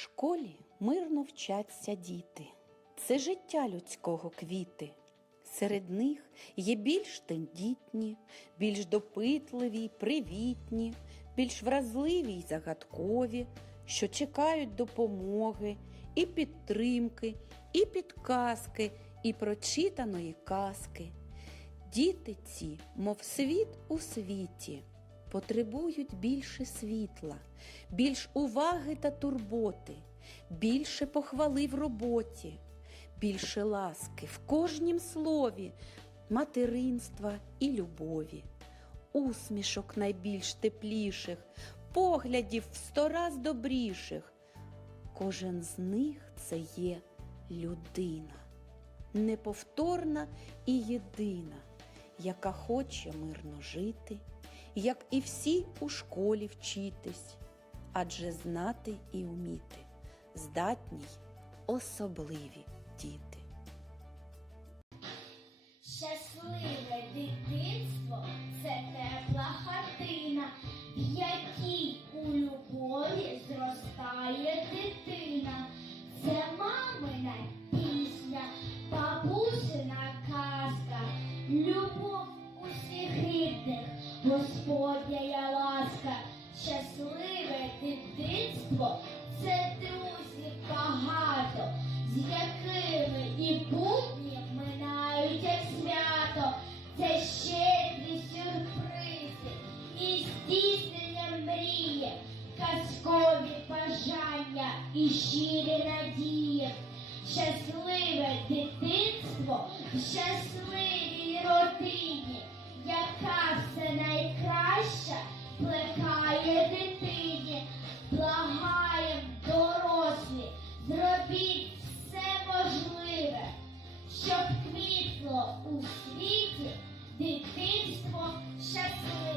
школі мирно вчаться діти. Це життя людського квіти. Серед них є більш тендітні, більш допитливі, привітні, більш вразливі й загадкові, що чекають допомоги, і підтримки, і підказки, і прочитаної казки. Діти ці, мов світ у світі, потребують більше світла, більш уваги та турботи, більше похвали в роботі, більше ласки в кожнім слові, материнства і любові, усмішок найбільш тепліших, поглядів в сто раз добріших. Кожен з них це є людина, неповторна і єдина, яка хоче мирно жити, як і всі у школі вчитись, адже знати і вміти здатні й особливі діти. Щасливе дитинство щоб квітло у світі дитинство щасливе.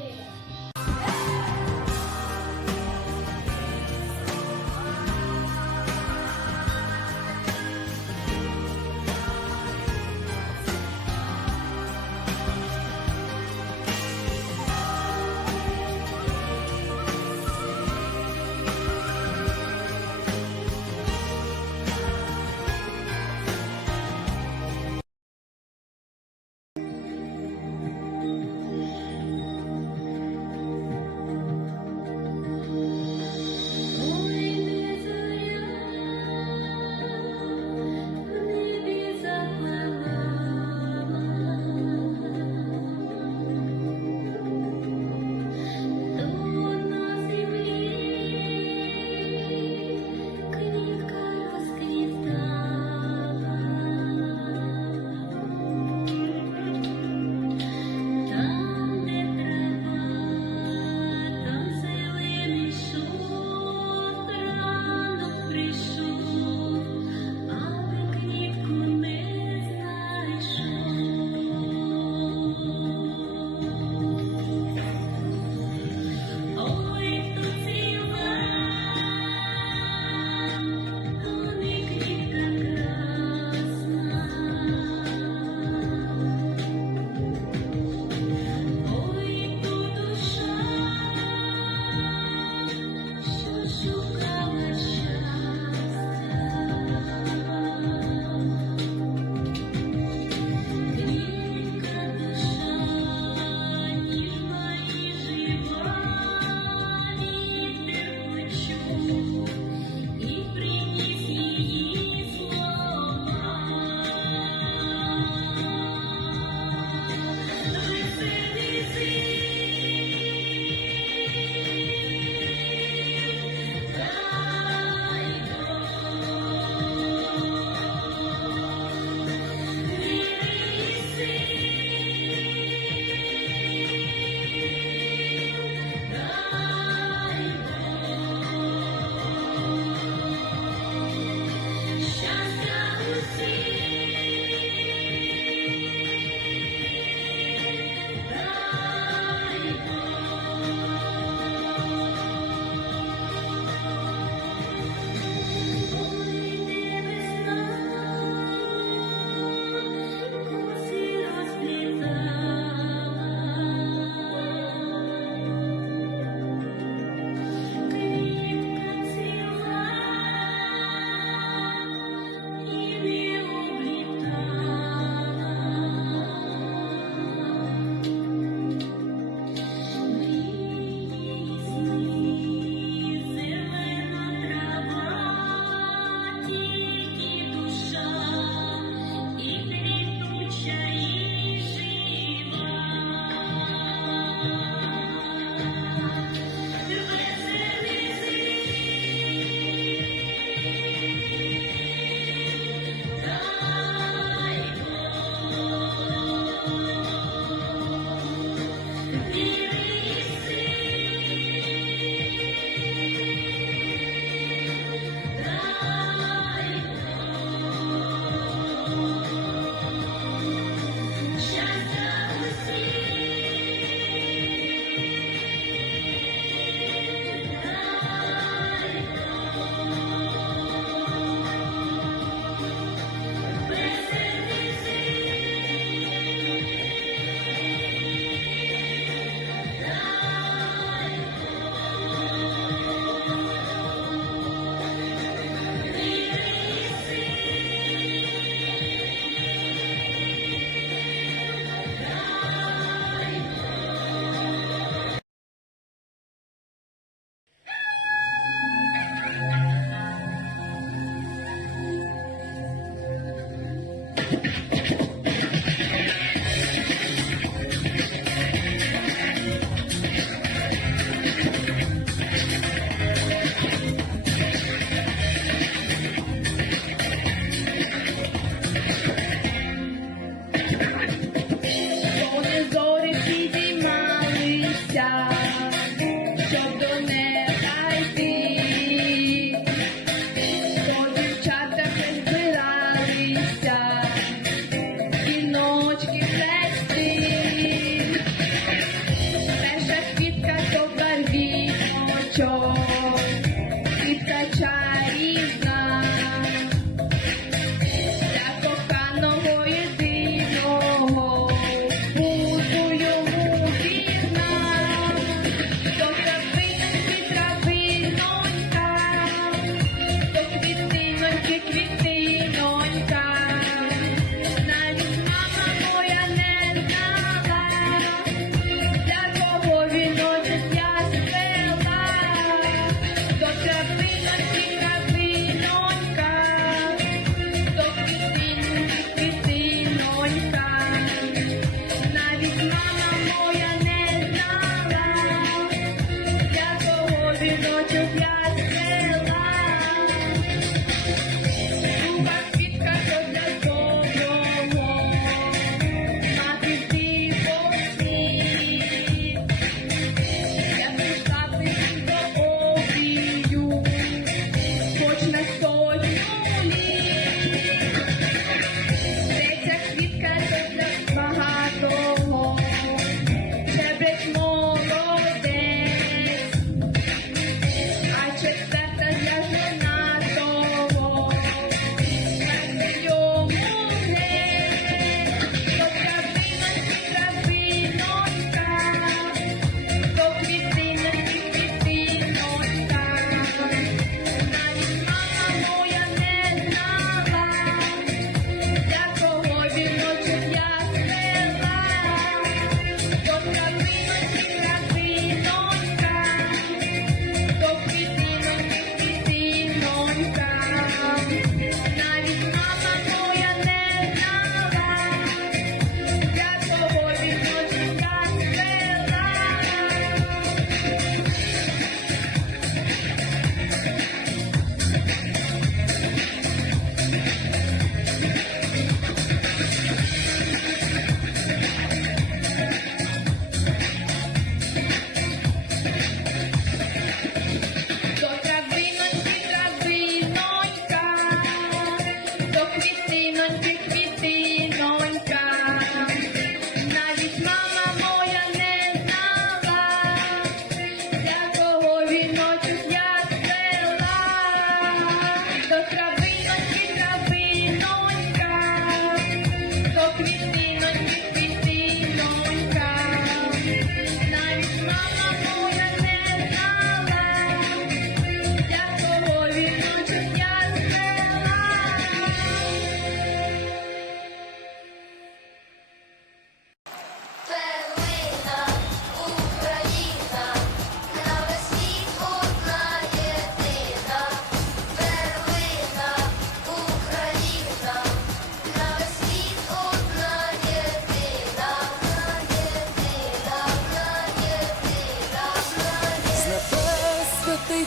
to be